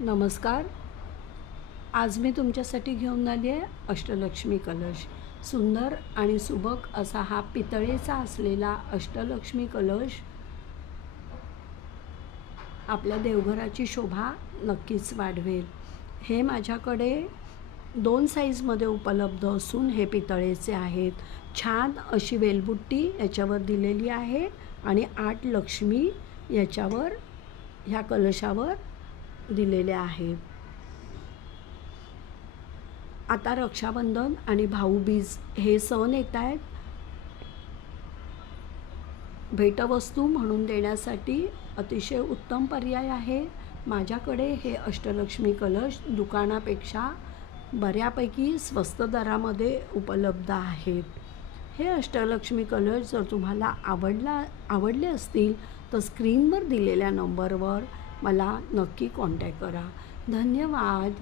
नमस्कार. आज मी तुमच्यासाठी घेऊन आली आहे अष्टलक्ष्मी कलश. सुंदर आणि सुबक असा हा पितळेचा असलेला अष्टलक्ष्मी कलश आपल्या देवघराची शोभा नक्कीच वाढवेल. हे माझ्याकडे 2 साईजमध्ये उपलब्ध असून हे पितळेचे आहेत. छान अशी वेलबुट्टी याच्यावर दिलेली आहे आणि 8 लक्ष्मी याच्यावर ह्या कलशावर दिलेल्या आहेत. आता रक्षाबंधन आणि भाऊबीज हे सण येत आहेत. भेटवस्तू म्हणून देण्यासाठी अतिशय उत्तम पर्याय आहे. माझ्याकडे हे अष्टलक्ष्मी कलश दुकानापेक्षा बऱ्यापैकी स्वस्त दरामध्ये उपलब्ध आहेत. हे अष्टलक्ष्मी कलश जर तुम्हाला आवडले असतील तर स्क्रीनवर दिलेल्या नंबरवर मला नक्की कॉन्टॅक्ट करा. धन्यवाद.